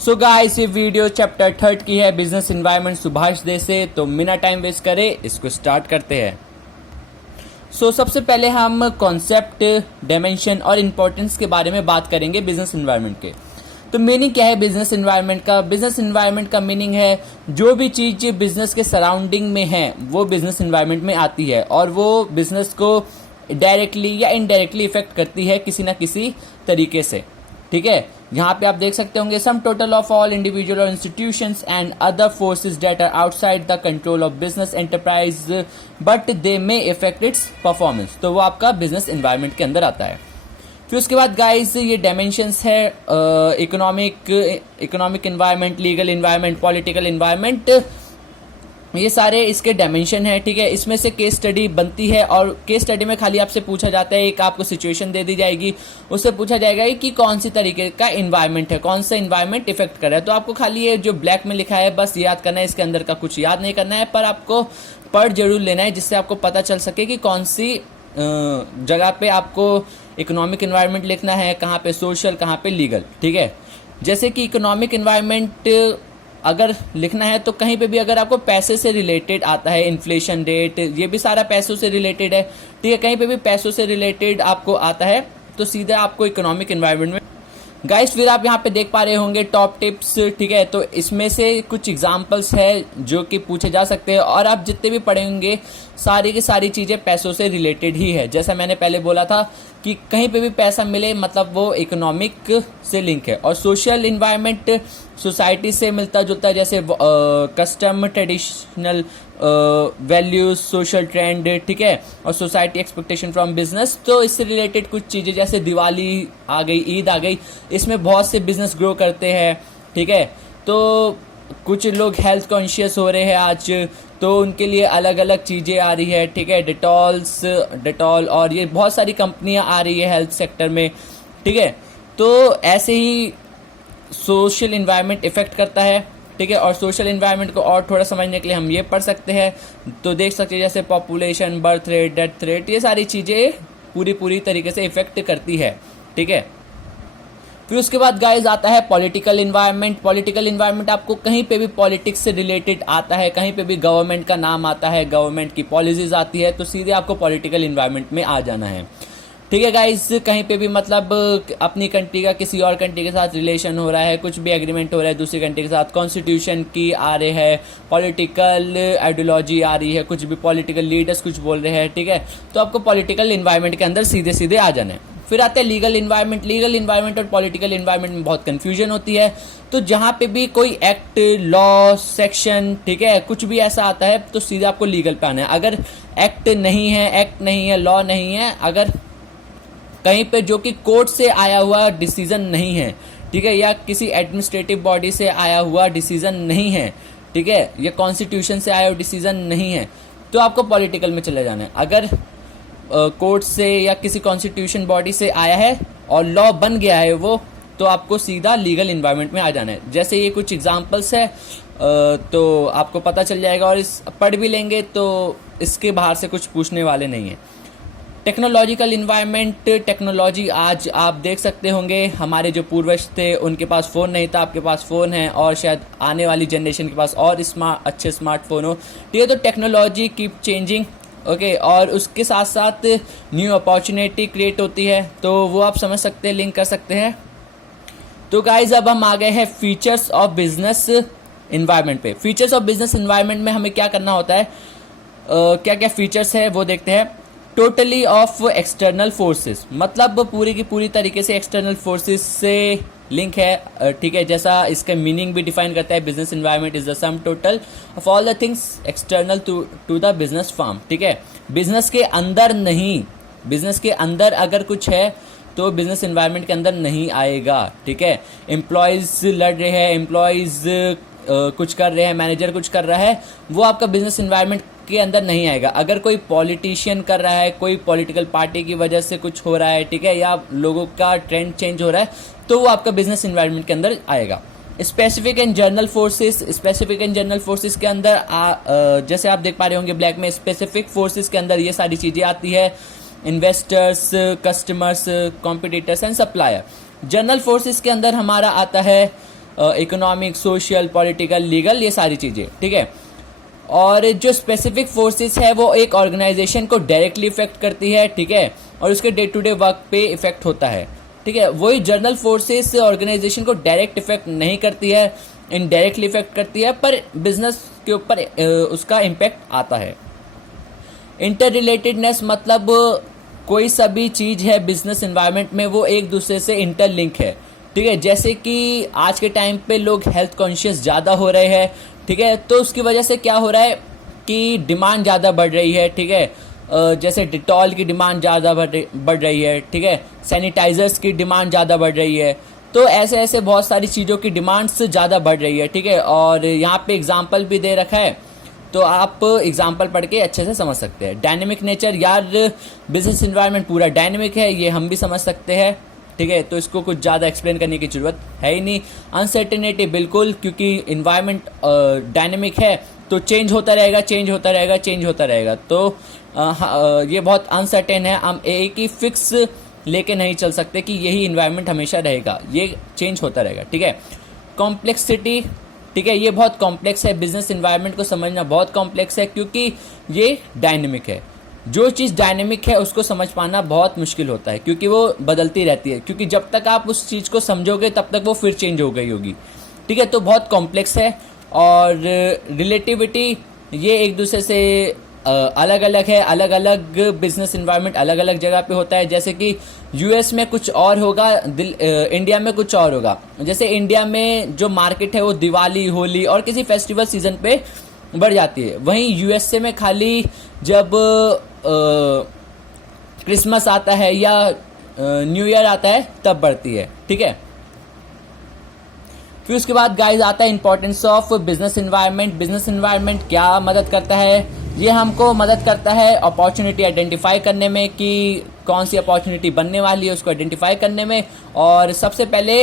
So guys ये video chapter 3 की है बिजनेस एनवायरनमेंट सुभाष दे से। तो बिना टाइम वेस्ट करे इसको स्टार्ट करते हैं। सबसे पहले हम कॉन्सेप्ट, डायमेंशन और इम्पोर्टेंस के बारे में बात करेंगे बिजनेस एनवायरनमेंट के। तो मीनिंग क्या है बिजनेस एनवायरनमेंट का? बिजनेस एनवायरनमेंट का मीनिंग है जो भी चीज़ बिजनेस के सराउंडिंग में है वो बिजनेस एनवायरनमेंट में आती है और वो बिजनेस को डायरेक्टली या इनडायरेक्टली इफेक्ट करती है किसी ना किसी तरीके से। ठीक है, यहाँ पे आप देख सकते होंगे sum total of all individual और institutions and other forces that are outside the control of business enterprise but they may affect its performance. तो वो आपका बिजनेस एनवायरनमेंट के अंदर आता है। फिर उसके बाद गाइस ये डायमेंशंस है economic environment, legal environment, political environment, ये सारे इसके डायमेंशन है। ठीक है, इसमें से केस स्टडी बनती है और केस स्टडी में खाली आपसे पूछा जाता है, एक आपको सिचुएशन दे दी जाएगी, उससे पूछा जाएगा कि कौन सी तरीके का एनवायरनमेंट है, कौन सा एनवायरनमेंट इफेक्ट कर रहा है। तो आपको खाली ये जो ब्लैक में लिखा है बस याद करना है, इसके अंदर का कुछ याद नहीं करना है, पर आपको पढ़ जरूर लेना है जिससे आपको पता चल सके कि कौन सी जगह पे आपको इकोनॉमिक एनवायरनमेंट लिखना है, कहाँ पे सोशल, कहाँ पे लीगल। ठीक है, जैसे कि इकोनॉमिक एनवायरनमेंट अगर लिखना है तो कहीं पे भी अगर आपको पैसे से रिलेटेड आता है, इन्फ्लेशन रेट, ये भी सारा पैसों से रिलेटेड है। ठीक है, कहीं पे भी पैसों से रिलेटेड आपको आता है तो सीधा आपको इकोनॉमिक एनवायरनमेंट में गाइस। फिर आप यहाँ पे देख पा रहे होंगे टॉप टिप्स। ठीक है, तो इसमें से कुछ एग्जांपल्स है जो कि पूछे जा सकते हैं और आप जितने भी पढ़ेंगे सारी की सारी चीज़ें पैसों से रिलेटेड ही है। जैसा मैंने पहले बोला था कि कहीं पे भी पैसा मिले मतलब वो इकोनॉमिक से लिंक है। और सोशल इन्वायरमेंट सोसाइटी से मिलता जुलता है, जैसे custom, traditional values, social trend. ठीक है, और सोसाइटी एक्सपेक्टेशन फ्रॉम बिजनेस। तो इससे रिलेटेड कुछ चीज़ें जैसे दिवाली आ गई, ईद आ गई, इसमें बहुत से बिजनेस ग्रो करते हैं। ठीक है, तो कुछ लोग हेल्थ कॉन्शियस हो रहे हैं आज, तो उनके लिए अलग अलग चीज़ें आ रही है। ठीक है, डेटॉल और ये बहुत सारी कंपनियां आ रही है हेल्थ सेक्टर में। ठीक है, तो ऐसे ही सोशल इन्वायरमेंट इफेक्ट करता है। ठीक है, और सोशल इन्वायरमेंट को और थोड़ा समझने के लिए हम ये पढ़ सकते हैं, तो देख सकते हैं जैसे population, birth rate, death rate, ये सारी चीज़ें पूरी तरीके से इफेक्ट करती है। ठीक है, फिर उसके बाद गाइज आता है पॉलिटिकल इन्वायरमेंट। पॉलिटिकल इन्वायरमेंट आपको कहीं पे भी पॉलिटिक्स से रिलेटेड आता है, कहीं पे भी गवर्नमेंट का नाम आता है, गवर्नमेंट की पॉलिसीज आती है, तो सीधे आपको पॉलिटिकल इन्वायरमेंट में आ जाना है। ठीक है गाइज, कहीं पे भी मतलब अपनी कंट्री का किसी और कंट्री के साथ रिलेशन हो रहा है, कुछ भी एग्रीमेंट हो रहा है दूसरी कंट्री के साथ, कॉन्स्टिट्यूशन की आ रहे हैं, पॉलिटिकल आइडियोलॉजी आ रही है, कुछ भी पॉलिटिकल लीडर्स कुछ बोल रहे हैं। ठीक है, तो आपको पॉलिटिकल इन्वायरमेंट के अंदर सीधे सीधे आ जाना है। फिर आते हैं लीगल इन्वायरमेंट। लीगल इन्वायरमेंट और पॉलिटिकल इन्वायरमेंट में बहुत कंफ्यूजन होती है। तो जहाँ पे भी कोई एक्ट, लॉ, सेक्शन, ठीक है, कुछ भी ऐसा आता है तो सीधे आपको लीगल पे आना है। अगर एक्ट नहीं है, लॉ नहीं है, अगर कहीं पे जो कि कोर्ट से आया हुआ डिसीजन नहीं है, ठीक है, या किसी एडमिनिस्ट्रेटिव बॉडी से आया हुआ डिसीजन नहीं है, ठीक है, या कॉन्स्टिट्यूशन से आया हुआ डिसीजन नहीं है, तो आपको पॉलिटिकल में चले जाना है। अगर कोर्ट से या किसी कॉन्स्टिट्यूशन बॉडी से आया है और लॉ बन गया है वो, तो आपको सीधा लीगल इन्वायरमेंट में आ जाना है। जैसे ये कुछ एग्जांपल्स है तो आपको पता चल जाएगा और इस पढ़ भी लेंगे तो इसके बाहर से कुछ पूछने वाले नहीं है। टेक्नोलॉजिकल इन्वायरमेंट, टेक्नोलॉजी आज आप देख सकते होंगे हमारे जो पूर्वज थे उनके पास फ़ोन नहीं था, आपके पास फ़ोन है और शायद आने वाली जनरेशन के पास और अच्छे स्मार्टफोन हो। ठीक है, तो टेक्नोलॉजी कीप चेंजिंग। ओके, और उसके साथ साथ न्यू अपॉर्चुनिटी क्रिएट होती है, तो वो आप समझ सकते हैं, लिंक कर सकते हैं। तो गाइज अब हम आ गए हैं फीचर्स ऑफ बिजनेस इन्वायरमेंट पे। फीचर्स ऑफ बिजनेस इन्वायरमेंट में हमें क्या करना होता है, क्या क्या फीचर्स है वो देखते हैं। टोटली ऑफ एक्सटर्नल फोर्सेस, मतलब पूरी की पूरी तरीके से एक्सटर्नल फोर्सेस से लिंक है। ठीक है, जैसा इसका मीनिंग भी डिफाइन करता है, business environment is the sum total of all the things external to the business firm. ठीक है, बिजनेस के अंदर नहीं, बिजनेस के अंदर अगर कुछ है तो बिजनेस एनवायरनमेंट के अंदर नहीं आएगा। ठीक है, एम्प्लॉयज लड़ रहे हैं, एम्प्लॉयज कुछ कर रहे हैं, मैनेजर कुछ कर रहा है, वो आपका बिजनेस एनवायरनमेंट के अंदर नहीं आएगा। अगर कोई पॉलिटिशियन कर रहा है, कोई पॉलिटिकल पार्टी की वजह से कुछ हो रहा है, ठीक है, या लोगों का ट्रेंड चेंज हो रहा है, तो वो आपका बिजनेस एनवायरनमेंट के अंदर आएगा। Specific and general forces, specific and general forces के अंदर जैसे आप देख पा रहे होंगे ब्लैक में, स्पेसिफिक फोर्सेस के अंदर ये सारी चीज़ें आती है, investors, customers, competitors and supplier. General forces के अंदर हमारा आता है इकोनॉमिक, सोशल, पॉलिटिकल, लीगल, ये सारी चीज़ें, ठीक है। और जो स्पेसिफिक फोर्सेस है वो एक ऑर्गेनाइजेशन को डायरेक्टली इफेक्ट करती है, ठीक है, और उसके डे टू डे वर्क पे इफेक्ट होता है, ठीक है। वही जर्नल फोर्सेस ऑर्गेनाइजेशन को डायरेक्ट इफेक्ट नहीं करती है, इनडायरेक्टली इफेक्ट करती है, पर बिजनेस के ऊपर उसका इम्पैक्ट आता है। इंटर रिलेटेडनेस मतलब कोई सभी चीज़ है बिजनेस इन्वायरमेंट में वो एक दूसरे से इंटरलिंक है, ठीक है। जैसे कि आज के टाइम पे लोग हेल्थ कॉन्शियस ज़्यादा हो रहे हैं, ठीक है, तो उसकी वजह से क्या हो रहा है कि डिमांड ज़्यादा बढ़ रही है, ठीक है। जैसे डिटॉल की डिमांड ज़्यादा बढ़ रही है, ठीक है, सैनिटाइजर्स की डिमांड ज़्यादा बढ़ रही है, तो ऐसे ऐसे बहुत सारी चीज़ों की डिमांड्स ज़्यादा बढ़ रही है, ठीक है। और यहाँ पे एग्जाम्पल भी दे रखा है, तो आप एग्जाम्पल पढ़ के अच्छे से समझ सकते हैं। डायनेमिक नेचर, यार बिजनेस इन्वायरमेंट पूरा डायनेमिक है, ये हम भी समझ सकते हैं, ठीक है, तो इसको कुछ ज़्यादा एक्सप्लेन करने की ज़रूरत है ही नहीं। अनसर्टेनिटी, बिल्कुल, क्योंकि इन्वायरमेंट डायनेमिक है तो चेंज होता रहेगा, चेंज होता रहेगा, चेंज होता रहेगा, तो ये बहुत अनसर्टेन है। हम एक ही फिक्स लेके नहीं चल सकते कि यही इन्वायरमेंट हमेशा रहेगा, ये चेंज होता रहेगा, ठीक है। कॉम्प्लेक्सिटी, ठीक है, ये बहुत कॉम्प्लेक्स है, बिजनेस इन्वायरमेंट को समझना बहुत कॉम्प्लेक्स है, क्योंकि ये डायनेमिक है। जो चीज़ डायनेमिक है उसको समझ पाना बहुत मुश्किल होता है, क्योंकि वो बदलती रहती है, क्योंकि जब तक आप उस चीज़ को समझोगे तब तक वो फिर चेंज हो गई होगी, ठीक है, तो बहुत कॉम्प्लेक्स है। और रिलेटिविटी, ये एक दूसरे से अलग अलग है, अलग अलग बिजनेस इन्वायरमेंट अलग अलग जगह पे होता है। जैसे कि यूएस में कुछ और होगा, इंडिया में कुछ और होगा। जैसे इंडिया में जो मार्केट है वो दिवाली, होली और किसी फेस्टिवल सीजन पे बढ़ जाती है, वहीं यूएसए में खाली जब क्रिसमस आता है या न्यू ईयर आता है तब बढ़ती है, ठीक है। फिर उसके बाद गाइस आता है importance of business environment. Business environment क्या मदद करता है? ये हमको मदद करता है अपॉर्चुनिटी आइडेंटिफाई करने में, कि कौन सी अपॉर्चुनिटी बनने वाली है उसको आइडेंटिफाई करने में, और सबसे पहले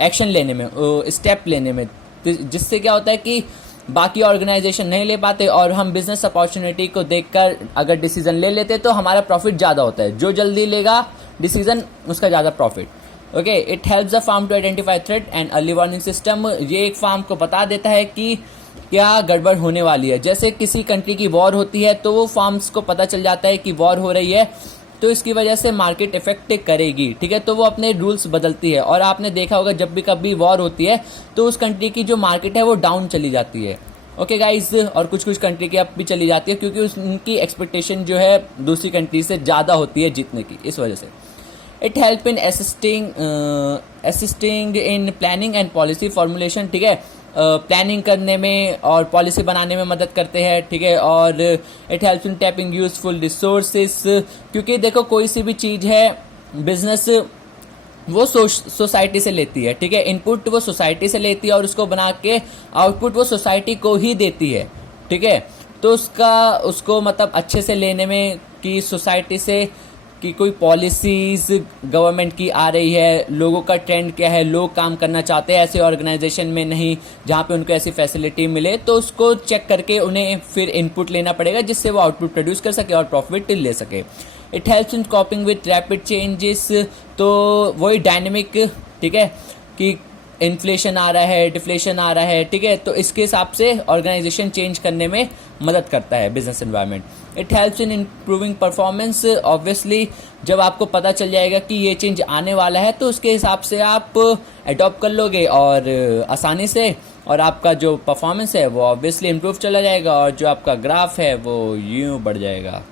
एक्शन लेने में, स्टेप लेने में, जिससे क्या होता है कि बाकी ऑर्गेनाइजेशन नहीं ले पाते और हम बिजनेस अपॉर्चुनिटी को देखकर अगर डिसीजन ले लेते तो हमारा प्रॉफिट ज़्यादा होता है। जो जल्दी लेगा डिसीजन उसका ज़्यादा profit. Okay, it helps the firm to identify threat and early warning system. ये एक फार्म को बता देता है कि क्या गड़बड़ होने वाली है। जैसे किसी कंट्री की वॉर होती है तो वो फार्म्स को पता चल जाता है कि वॉर हो रही है, तो इसकी वजह से मार्केट इफेक्ट करेगी, ठीक है, तो वो अपने रूल्स बदलती है। और आपने देखा होगा जब भी कभी वॉर होती है तो उस कंट्री की जो मार्केट है वो डाउन चली जाती है। ओके गाइज, और कुछ कुछ कंट्री की अप भी चली जाती है, क्योंकि उनकी एक्सपेक्टेशन जो है दूसरी कंट्री से ज़्यादा होती है जीतने की, इस वजह से। It help in assisting in planning and policy formulation, ठीक है, प्लानिंग करने में और पॉलिसी बनाने में मदद करते हैं, ठीक है। और it helps in tapping useful resources, क्योंकि देखो कोई सी भी चीज़ है बिजनेस वो सोसाइटी से लेती है, ठीक है, इनपुट वो सोसाइटी से लेती है और उसको बना के आउटपुट वो सोसाइटी को ही देती है, ठीक है। तो उसको मतलब अच्छे से लेने में कि सोसाइटी से कि कोई पॉलिसीज गवर्नमेंट की आ रही है, लोगों का ट्रेंड क्या है, लोग काम करना चाहते हैं ऐसे ऑर्गेनाइजेशन में नहीं जहाँ पे उनको ऐसी फैसिलिटी मिले, तो उसको चेक करके उन्हें फिर इनपुट लेना पड़ेगा जिससे वो आउटपुट प्रोड्यूस कर सके और प्रॉफिट ले सके। It helps in कॉपिंग with rapid changes, तो वही डायनेमिक, ठीक है, कि इन्फ्लेशन आ रहा है, डिफ्लेशन आ रहा है, ठीक है, तो इसके हिसाब से ऑर्गेनाइजेशन चेंज करने में मदद करता है business environment. It helps in improving performance, obviously जब आपको पता चल जाएगा कि ये चेंज आने वाला है तो उसके हिसाब से आप अडॉप्ट कर लोगे और आसानी से, और आपका जो परफॉर्मेंस है वो ऑब्वियसली इम्प्रूव चला जाएगा और जो आपका ग्राफ है वो यूँ बढ़ जाएगा।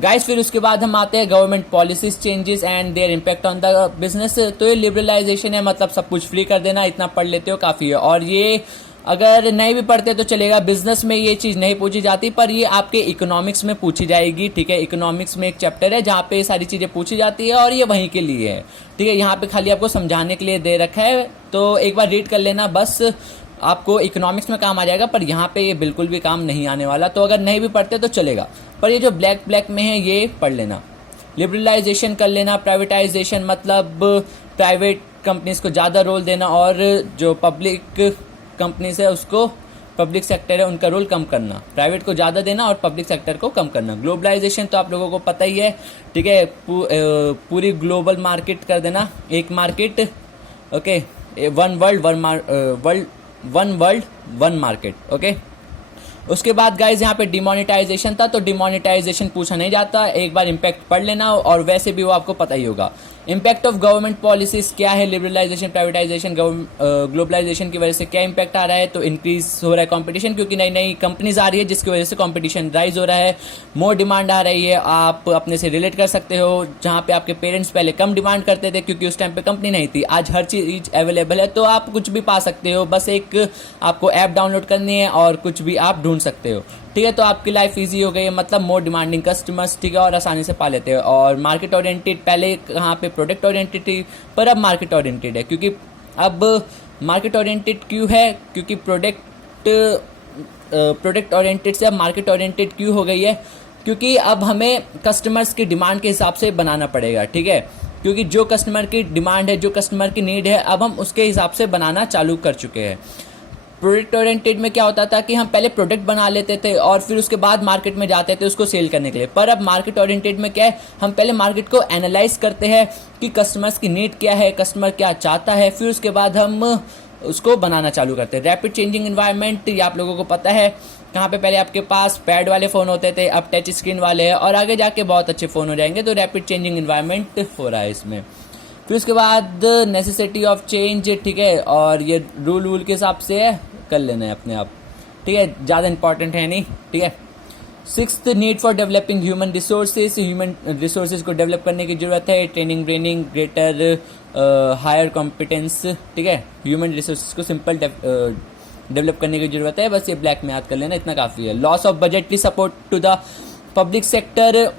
गाइस, फिर उसके बाद हम आते हैं government policies changes and there impact on the business. तो ये लिबरलाइजेशन है, मतलब सब कुछ फ्री कर देना, इतना पढ़ लेते हो काफ़ी है। और ये अगर नहीं भी पढ़ते तो चलेगा, बिजनेस में ये चीज़ नहीं पूछी जाती, पर ये आपके इकोनॉमिक्स में पूछी जाएगी, ठीक है। इकोनॉमिक्स में एक चैप्टर है जहाँ पे ये सारी चीज़ें पूछी जाती है और ये वहीं के लिए है, ठीक है। यहाँ पे खाली आपको समझाने के लिए दे रखा है, तो एक बार रीड कर लेना, बस आपको इकोनॉमिक्स में काम आ जाएगा, पर यहाँ पे ये बिल्कुल भी काम नहीं आने वाला। तो अगर नहीं भी पढ़ते तो चलेगा, पर ये जो ब्लैक में है ये पढ़ लेना। लिबरलाइजेशन कर लेना, प्राइवेटाइजेशन मतलब प्राइवेट कंपनीज को ज़्यादा रोल देना और जो पब्लिक कंपनीज है उसको, पब्लिक सेक्टर है उनका रोल कम करना, प्राइवेट को ज़्यादा देना और पब्लिक सेक्टर को कम करना। ग्लोबलाइजेशन तो आप लोगों को पता ही है, ठीक है, पूरी ग्लोबल मार्केट कर देना, एक market, okay, one world one market. Okay, उसके बाद गाइज यहाँ पे डिमोनेटाइजेशन था, तो डिमोनेटाइजेशन पूछा नहीं जाता, एक बार इम्पैक्ट पढ़ लेना, और वैसे भी वो आपको पता ही होगा। इम्पैक्ट ऑफ गवर्नमेंट पॉलिसीज क्या है, लिबरलाइजेशन, प्राइवेटाइजेशन, ग्लोबलाइजेशन की वजह से क्या इम्पैक्ट आ रहा है, तो इंक्रीज हो रहा है कंपटीशन, क्योंकि नई नई कंपनीज आ रही है जिसकी वजह से कंपटीशन राइज हो रहा है, मोर डिमांड आ रही है। आप अपने से रिलेट कर सकते हो, जहाँ पे आपके पेरेंट्स पहले कम डिमांड करते थे क्योंकि उस टाइम पे कंपनी नहीं थी, आज हर चीज अवेलेबल है, तो आप कुछ भी पा सकते हो, बस एक आपको ऐप डाउनलोड करनी है और कुछ भी आप ढूंढ सकते हो। ठीक है, तो आपकी लाइफ इजी हो गई है, मतलब मोर डिमांडिंग कस्टमर्स, ठीक है, और आसानी से पा लेते हैं। और मार्केट ओरिएंटेड, पहले कहाँ पे प्रोडक्ट ओरिएंटेड थी, पर अब मार्केट ओरिएंटेड है, क्योंकि अब मार्केट ओरिएंटेड क्यों है, क्योंकि प्रोडक्ट ओरिएंटेड से अब मार्केट ओरिएंटेड क्यों हो गई है, क्योंकि अब हमें कस्टमर्स की डिमांड के हिसाब से बनाना पड़ेगा। ठीक है, क्योंकि जो कस्टमर की डिमांड है, जो कस्टमर की नीड है, अब हम उसके हिसाब से बनाना चालू कर चुके हैं। प्रोडक्ट ओरिएंटेड में क्या होता था कि हम पहले प्रोडक्ट बना लेते थे और फिर उसके बाद मार्केट में जाते थे उसको सेल करने के लिए, पर अब मार्केट ओरिएंटेड में क्या है, हम पहले मार्केट को एनालाइज करते हैं कि कस्टमर्स की नीड क्या है, कस्टमर क्या चाहता है, फिर उसके बाद हम उसको बनाना चालू करते हैं। रैपिड चेंजिंग इन्वायरमेंट, ये आप लोगों को पता है, कहाँ पे पहले आपके पास पैड वाले फ़ोन होते थे, अब टच स्क्रीन वाले हैं, और आगे जाके बहुत अच्छे फ़ोन हो जाएंगे, तो रैपिड चेंजिंग इन्वायरमेंट हो रहा है इसमें। फिर उसके बाद नेसेसिटी ऑफ चेंज, ठीक है, और ये रूल के हिसाब से है, कर लेना है अपने आप, ठीक है, ज़्यादा इंपॉर्टेंट है नहीं। ठीक है, sixth, need for developing human resources, human resources को डेवलप करने की जरूरत है, ट्रेनिंग, ब्रेनिंग, ग्रेटर हायर कॉम्पिटेंस। ठीक है, ह्यूमन रिसोर्सेज को सिंपल डेवलप करने की जरूरत है, बस ये ब्लैक में याद कर लेना, इतना काफ़ी है। Loss of budgetary support to the public sector,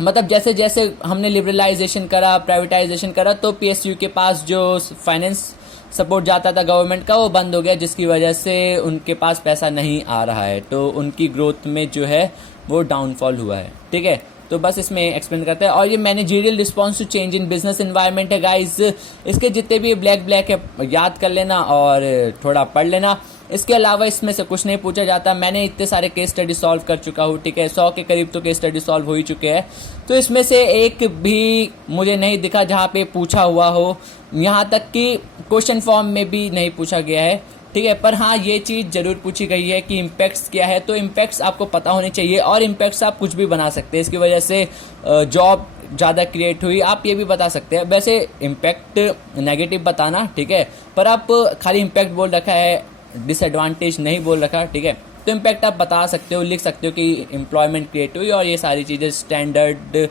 मतलब जैसे जैसे हमने लिबरलाइजेशन करा, प्राइवेटाइजेशन करा, तो पीएसयू के पास जो फाइनेंस सपोर्ट जाता था गवर्नमेंट का, वो बंद हो गया, जिसकी वजह से उनके पास पैसा नहीं आ रहा है, तो उनकी ग्रोथ में जो है वो डाउनफॉल हुआ है। ठीक है, तो बस इसमें एक्सप्लेन करते हैं। और ये managerial response to change in business environment है गाइस, इसके जितने भी ब्लैक है याद कर लेना और थोड़ा पढ़ लेना। इसके अलावा इसमें से कुछ नहीं पूछा जाता, मैंने इतने सारे केस स्टडी सॉल्व कर चुका हूँ, ठीक है, 100 के करीब तो केस स्टडी सॉल्व हो ही चुके हैं, तो इसमें से एक भी मुझे नहीं दिखा जहाँ पे पूछा हुआ हो, यहाँ तक कि क्वेश्चन फॉर्म में भी नहीं पूछा गया है। ठीक है, पर हाँ ये चीज़ जरूर पूछी गई है कि इम्पैक्ट्स क्या है, तो इम्पैक्ट्स आपको पता होने चाहिए, और इम्पैक्ट्स आप कुछ भी बना सकते हैं, इसकी वजह से जॉब ज़्यादा क्रिएट हुई, आप ये भी बता सकते हैं। वैसे इम्पैक्ट नेगेटिव बताना, ठीक है, पर आप खाली इम्पैक्ट बोल रखा है, डिसएडवांटेज नहीं बोल रखा। ठीक है, तो इम्पैक्ट आप बता सकते हो, लिख सकते हो कि एम्प्लॉयमेंट क्रिएट हुई और ये सारी चीज़ें, स्टैंडर्ड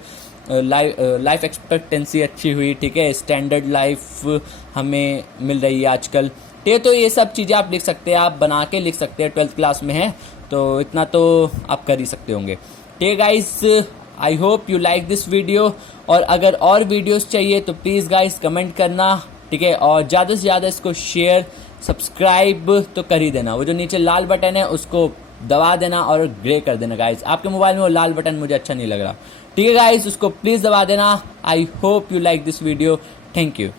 लाइफ एक्सपेक्टेंसी अच्छी हुई, ठीक है, स्टैंडर्ड लाइफ हमें मिल रही है आजकल। ठीक है, तो ये सब चीज़ें आप लिख सकते हैं, आप बना के लिख सकते हैं, 12th क्लास में है तो इतना तो आप कर ही सकते होंगे। ठीक है guys, I hope you like this video, और अगर और वीडियोस चाहिए तो प्लीज़ गाइस कमेंट करना, ठीक है, और ज़्यादा से ज़्यादा इसको शेयर, सब्सक्राइब तो कर ही देना, वो जो नीचे लाल बटन है उसको दबा देना और ग्रे कर देना गाइस, आपके मोबाइल में वो लाल बटन मुझे अच्छा नहीं लग रहा। ठीक है गाइस, उसको प्लीज़ दबा देना। I hope you like this video, thank you.